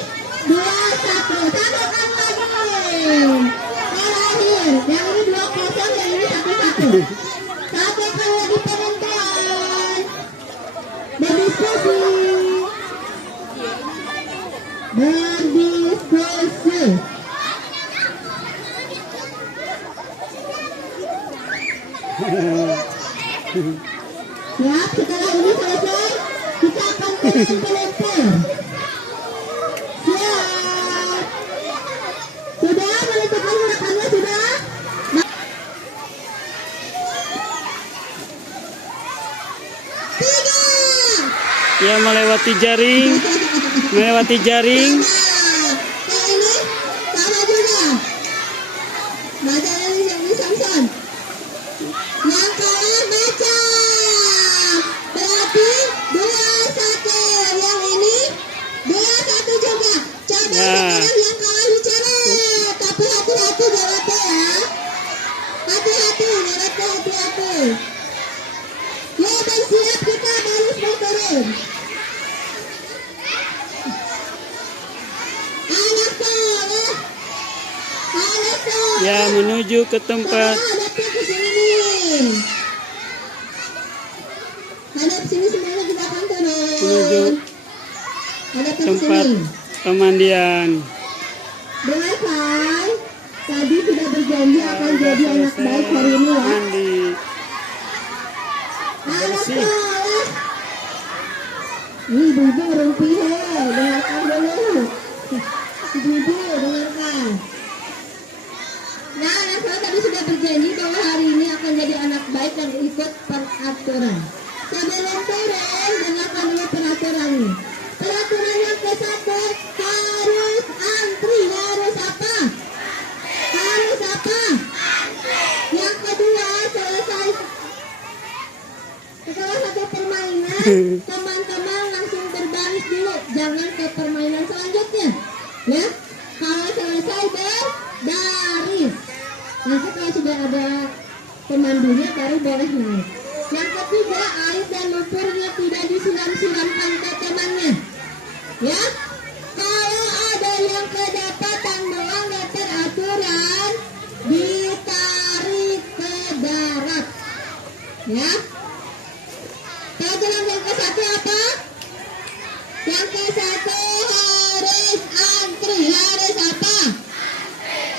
2-1. Samakan lagi. Terakhir. Yang ini 2-0, yang ini 1-1. Samakan lagi penonton. Berdiskusi. Siap, setelah ini selesai, kita akan turun pelempar. Siap. Sudah menentukan gerakannya sudah? Tiga. Ya melewati jaring. Melewati jaring. Kalau ini sama juga. Baca yang ini Samson. Yang kalah Macan. Berarti 2-1. Yang ini 2-1 juga. Coba sekarang yang kalah bicara. Tapi hati-hati jawabnya ya. Hati-hati, jawabnya hati-hati. Ya, bersiap kita baris berturun. Anak soleh. Anak soleh. Ya menuju ke tempat. Hadapnya ke sini. Hadap sini semuanya kita akan Menuju turun. Hadap ke tempat sini. pemandian. Dengar kan? Tadi sudah berjanji akan jadi anak baik hari ini ya. Mandi. Anak Bersih. soleh. Ini ibu-ibu ngerumpi he. Dengarkan dulu. Ibu-ibu dengarkan. Nah, anak soleh tadi sudah berjanji bahwa hari ini akan jadi anak baik dan ikut peraturan. Sebelum turun, dengarkan dulu peraturannya. Peraturan yang ke-1 harus antri. Harus apa? Harus apa? Yang kedua, selesai setelah satu permainan, teman-teman langsung berbaris dulu. Jangan ke permainan selanjutnya. Ya, kalau selesai berbaris. Nanti kalau sudah ada pemandunya baru boleh naik. Yang ketiga, air dan lumpurnya tidak disiram-siramkan ke temannya. Ya, kalau ada yang kedapatan melanggar peraturan, ditarik ke darat. Ya. Peraturan yang ke-1 apa? Yang ke-1 harus antri. Harus apa?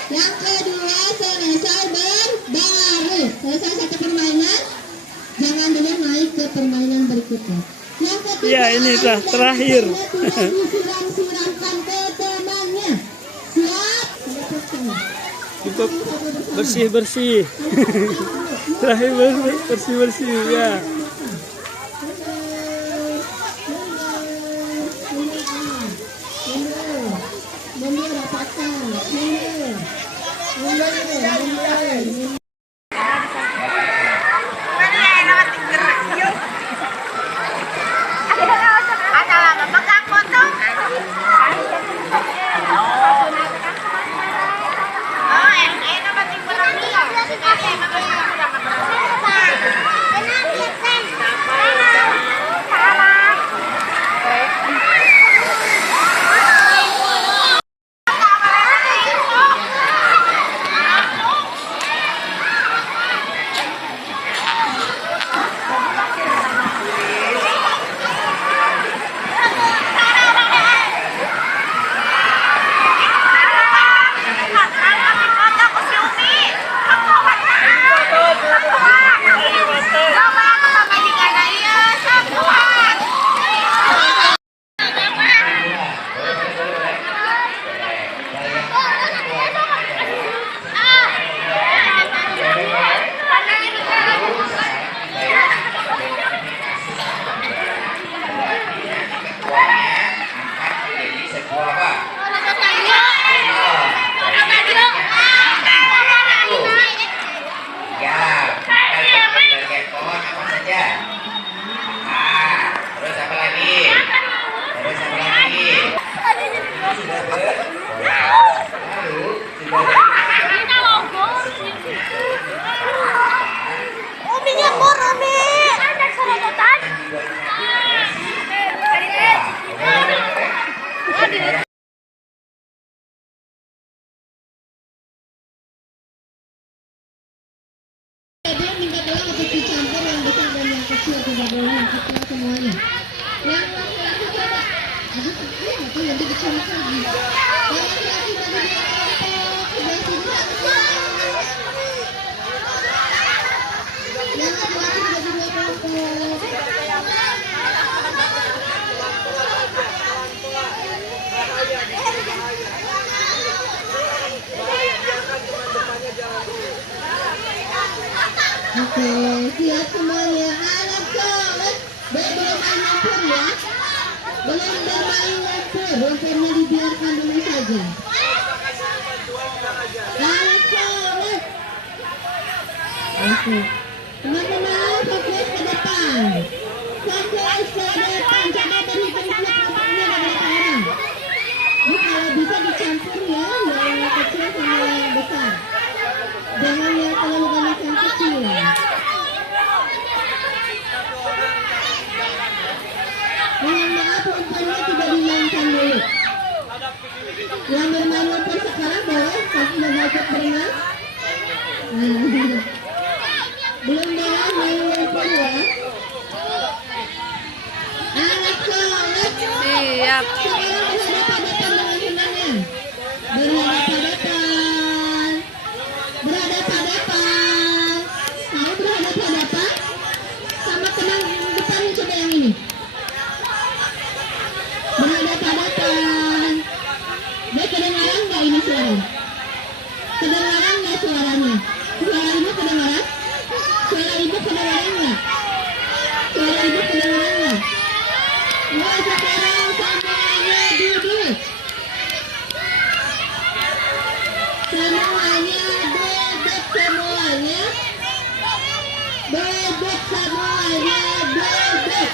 Yang kedua selesai berbaris. Selesai satu permainan, jangan dulu naik ke permainan berikutnya. Yang ketiga, Ya, ini telah air dan terakhir. lumpurnya tidak disiram-siramkan ke temannya. Siap? Untuk bersih-bersih. Terakhir bersih-bersih ya. Oke, siap semuanya. Anak soleh. Belum main lumpur ya. Belum bermain lumpur. Lumpurnya dibiarkan dulu saja. Anak soleh. Oke. Teman-teman, fokus ke depan. Fokus ke depan. Coba berhitung kelompoknya ada berapa orang. Ini kalau bisa dicampur ya, yang kecil sama yang besar. Jangan yang terlalu banyak yang kecil. Mohon maaf, umpannya tidak dimainkan dulu. Yang bermain lumpur sekarang boleh, tapi yang ikut berenang. Belum boleh main lumpur ya. Anak soleh. Siap. Sekarang berhadapan-hadapan dengan temannya. Berhadapan-hadapan. Berhadapan-hadapan. Mau berhadapan-hadapan? Sama teman depan, coba yang ini. Berhadapan-hadapan. Dia kedengaran nggak ini suara? Kedengaran nggak suaranya? Suara ibu kedengaran? Suara ibu kedengaran nggak? Suara ibu kedengaran nggak? Nah, sekarang semuanya duduk. Semuanya duduk semuanya. Duduk semuanya, duduk.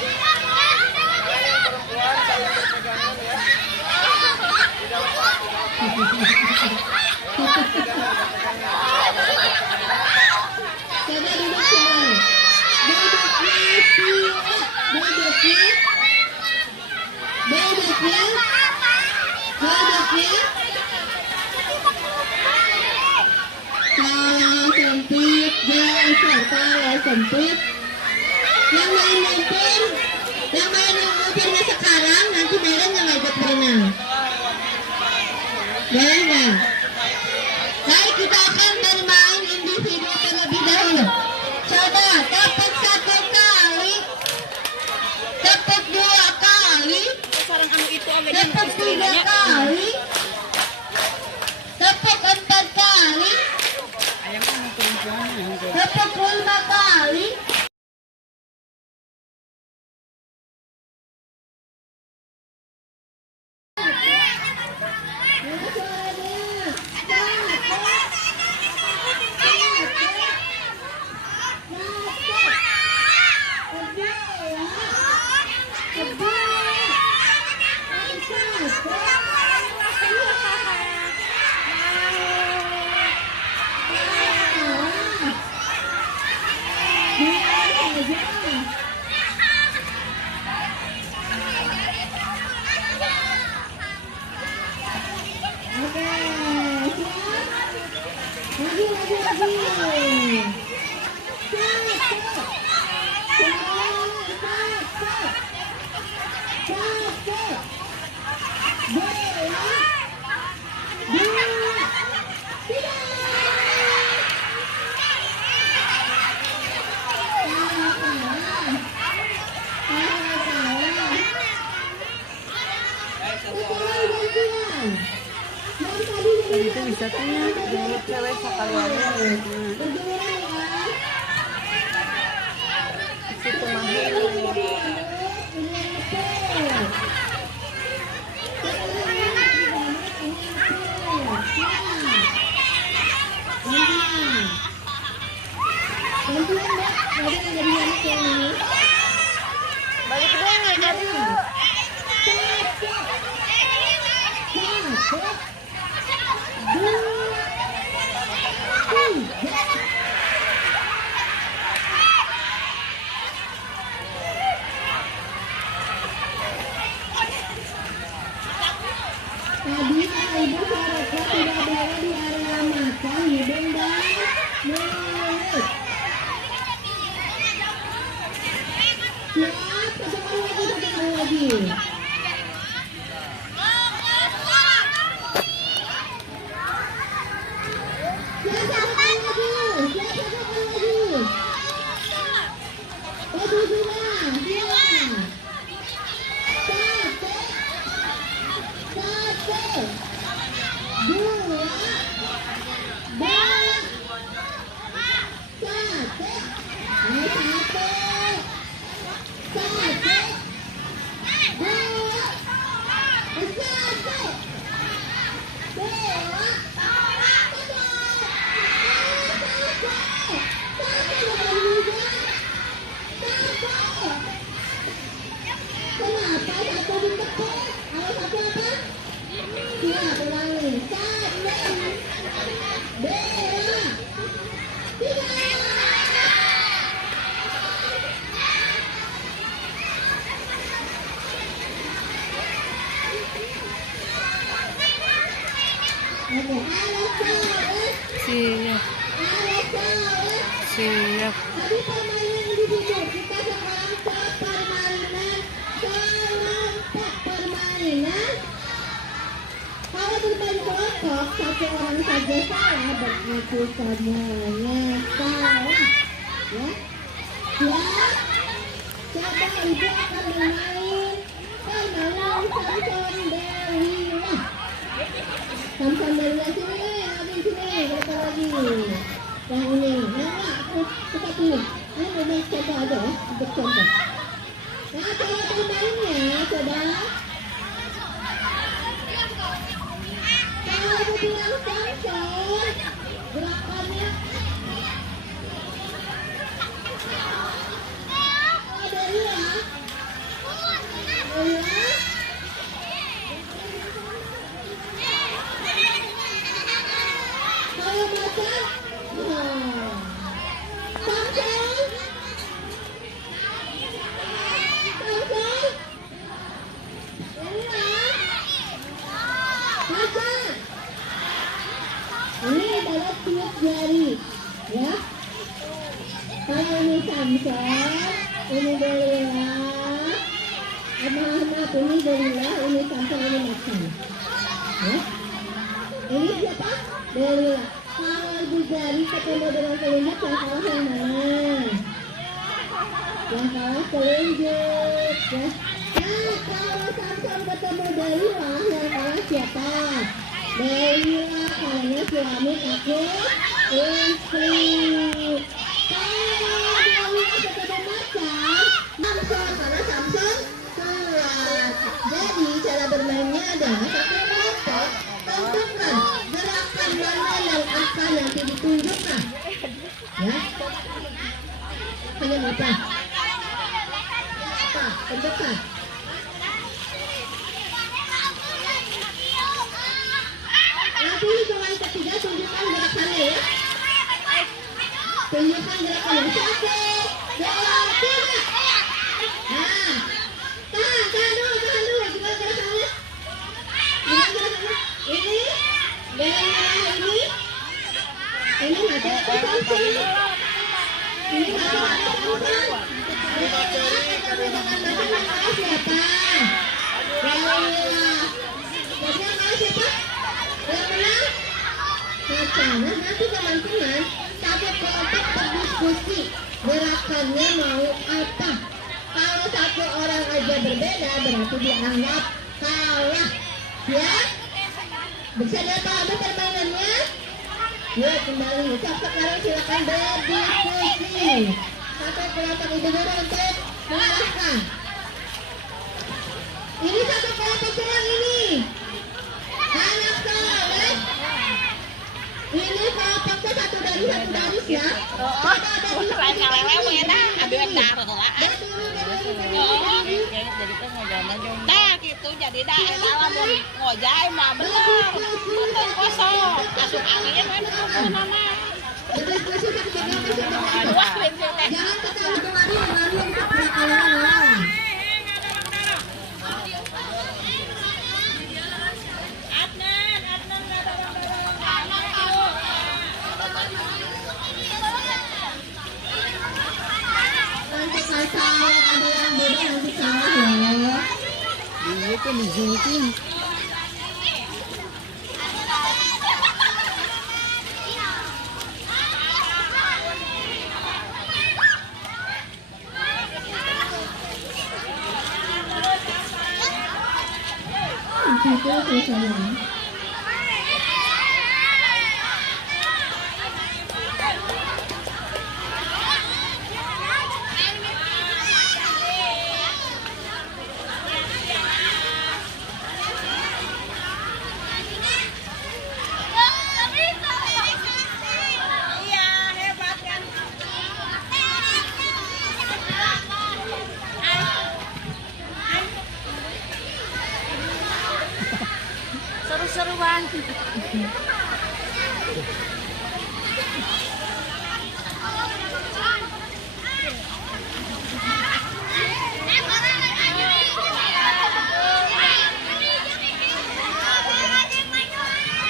Coba duduk semuanya. Duduknya siap. Duduknya. Duduknya. Duduknya. Kalau sempit, geser. Kalau sempit. Yang main lumpurnya sekarang, nanti Belen yang ikut berenang. Boleh nggak? Baik, kita akan bermain individu terlebih dahulu. Coba tepuk 1 kali, tepuk 2 kali, Sarang anu itu agak tepuk 3 kali, tepuk 4 kali, tepuk 5 kali. Itu wisatanya jemput cewek sekali aja. Situ Balik dulu, balik dulu. Tadi ibu syaratnya tidak boleh di area mata, hidung, dan mulut. Siap, satu kali lagi. Dua, kembali. 1, 2, 3. Oke, Alexander. Siap. Alexander. Siap. Tadi permainan individu, kita sekarang ke permainan kelompok. Permainan kalau bermain kelompok, satu orang saja salah berarti semuanya salah. Ya, coba ibu akan bermain permainan Samson Delila. Samson Delila sini, yang lagi sini, berapa lagi? Yang ini, nah aku tetap ini. Ini memang coba aja ya, untuk contoh. Nah, cara bermainnya, coba. Kalau aku bilang Samson, gerakannya. Oh, Delila. Delila. Kalau macan, Samson. Samson. Delila. Macan. Ini adalah tiup jari, ya. Kalau ini Samson, ini Delila. Maaf, ini Delila, ini Samson, ini macan. Ya. Ini siapa? Delila. Kalau ibu jari ketemu dengan telunjuk, yang kalah yang mana? Yang kalah telunjuk, ya. Nah, kalau Samson ketemu Delila, yang kalah siapa? Delila, karena suami takut istri. Kalau Delila ketemu macan, Samson, karena Samson kuat. Jadi cara bermainnya adalah satu kelompok, tentukan gerakan mana yang akan nanti ditunjukkan. Ya, hanya apa? Apa? Tentukan. Nanti hitungan ketiga tunjukkan gerakannya ya. Tunjukkan gerakannya. 1, 2, 3. Nah, tahan dulu. Gimana gerakannya? Ini, ini mata Samson. Ini mata Samson. Siapa? Delila. Jadi yang kalah siapa? Yang menang? Macan. Nah, nanti teman-teman satu kelompok berdiskusi gerakannya mau apa. Kalau satu orang aja berbeda berarti dianggap kalah. Ya? Bisa dipahami permainannya? Yuk kembali. Sekarang silakan berdiskusi. Satu kelompok itu dulu untuk mengarahkan. Ini satu kelompok doang ini. Anak soleh. Ini kelompoknya satu baris ya. Nah gitu jadi daerah ngojai mah bener betul kosong masuk angin nama Jangan ketahui kemari untuk berkali-kali. Nanti kalau ada yang beda nanti salah ya. Iya kan dizinkin. Itu selesai.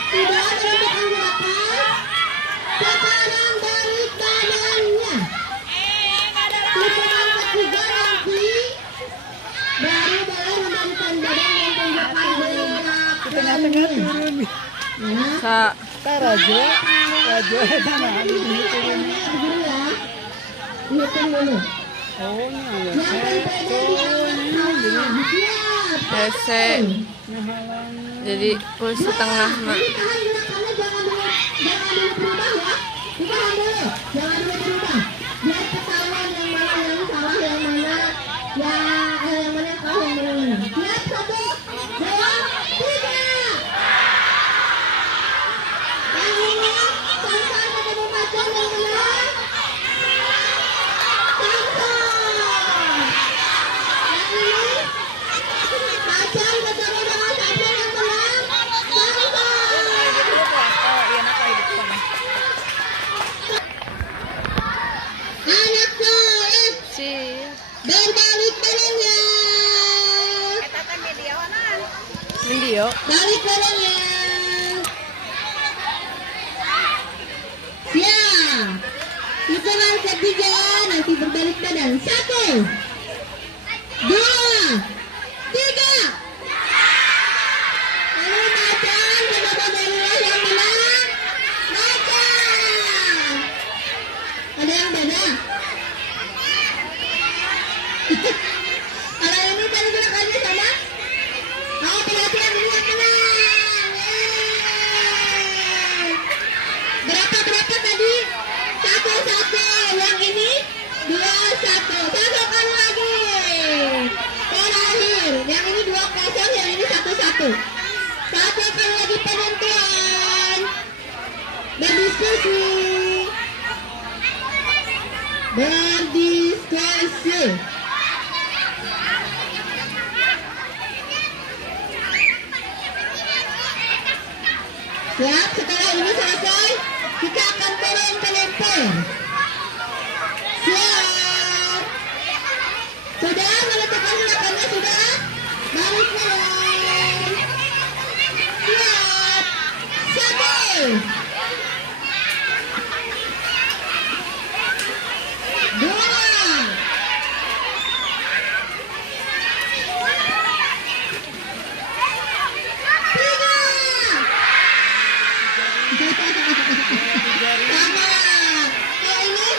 Tidak ada untuk anggapan. Sekarang balik badannya. Kita angkat juga nanti. Baru boleh membalikan badan dan tunjukkan gerak Tengah-tengah kaki. turun. Ya. Raja mana? Begini ya. Hitung dulu. Oh, ini ada. Jangan pegang di atas bawah. Siap. Hese. Jadi pul setengah mak. Jadi tahan gerakannya, jangan dulu berubah ya. Ditahan dulu, jangan dulu berubah. Biar ketahuan yang mana yang salah, yang mana yang mana yang salah, yang mana. Siap, 1, 2, 3. Yang ini sama-sama ketemu pacar yang menang. Sama. Yang ini pacar ketemu dengan pacar yang menang. Sama. Anak soleh berbalik badannya. Video. Balik badannya. Siap. Hitungan ketiga nanti berbalik badan. 1, 2, 3. Ini macan benar-benar yang menang. Macan. Ada yang beda? Kalau ini tadi gerakannya sama? Oh, perhatian ini yang menang. Yeay. Berapa tadi? 1-1. Yang ini 2-1. Satukan lagi. Terakhir. Yang ini 2-0. Yang ini 1-1. Satukan lagi penonton. Berdiskusi. Siap, setelah ini selesai, kita akan turun ke lumpur. Siap. Sudah menentukan gerakannya, sudah? Balik turun. Siap. 1, 2, 3. Sama. Kalau ini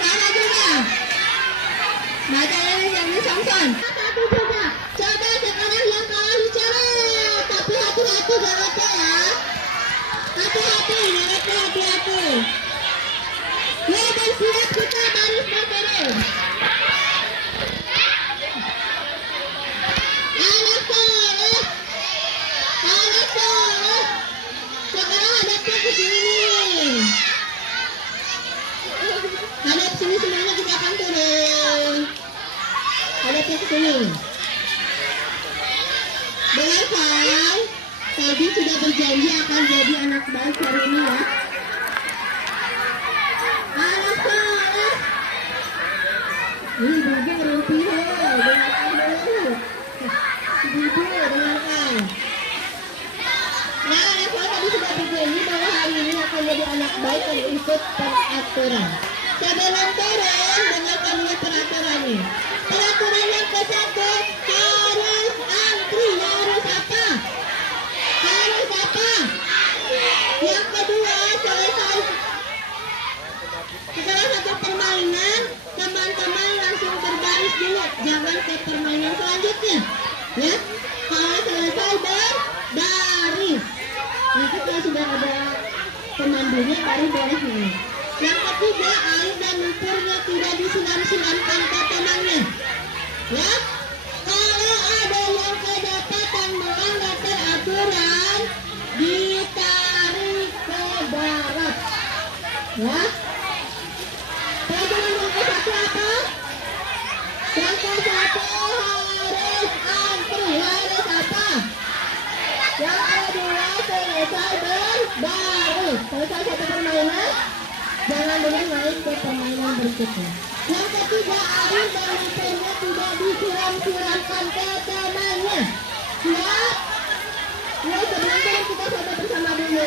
sama juga. Baca yang ini Samson. Satu juga. Coba sekarang yang kalah dicoret. Tapi hati-hati garetnya ya. Hati-hati garetnya, hati-hati. Ya, dan siap kita baris berturun. Anak soleh. Anak soleh. Sekarang hadapnya ke sini. Hadap sini semuanya, kita akan turun. Hadapnya ke sini. Dengan saya tadi sudah berjanji akan jadi anak baik hari ini ya. Anak soleh. Ini ibu berhenti dulu. Dengarkan dulu. Ibu dengarkan. Nah, anak soleh tadi sudah berjanji bahwa hari ini akan jadi anak baik dan ikut peraturan. Sebelum turun, dengarkan dulu peraturannya. Peraturan yang ke-1, harus antri. Harus apa? Harus apa? Yang kedua, selesai setelah satu permainan, teman-teman langsung berbaris dulu. Jangan ke permainan selanjutnya. Ya, kalau selesai berbaris. Nanti kalau sudah ada pemandunya baru boleh main. Yang ketiga, air dan lumpurnya tidak disiram-siramkan ke temannya. Ya, kalau ada yang kedapatan melanggar peraturan, ditarik ke barat. Ya, pelajaran yang ke-1 apa? Yang ke-1 harus antri. Harus apa? Yang kedua selesai baru selesai satu permainan, jangan dulu naik ke permainan berikutnya. Yang ketiga, air dan airnya tidak disiram-siramkan ke temannya. Siap? Yuk, sebelum kita foto bersama dulu.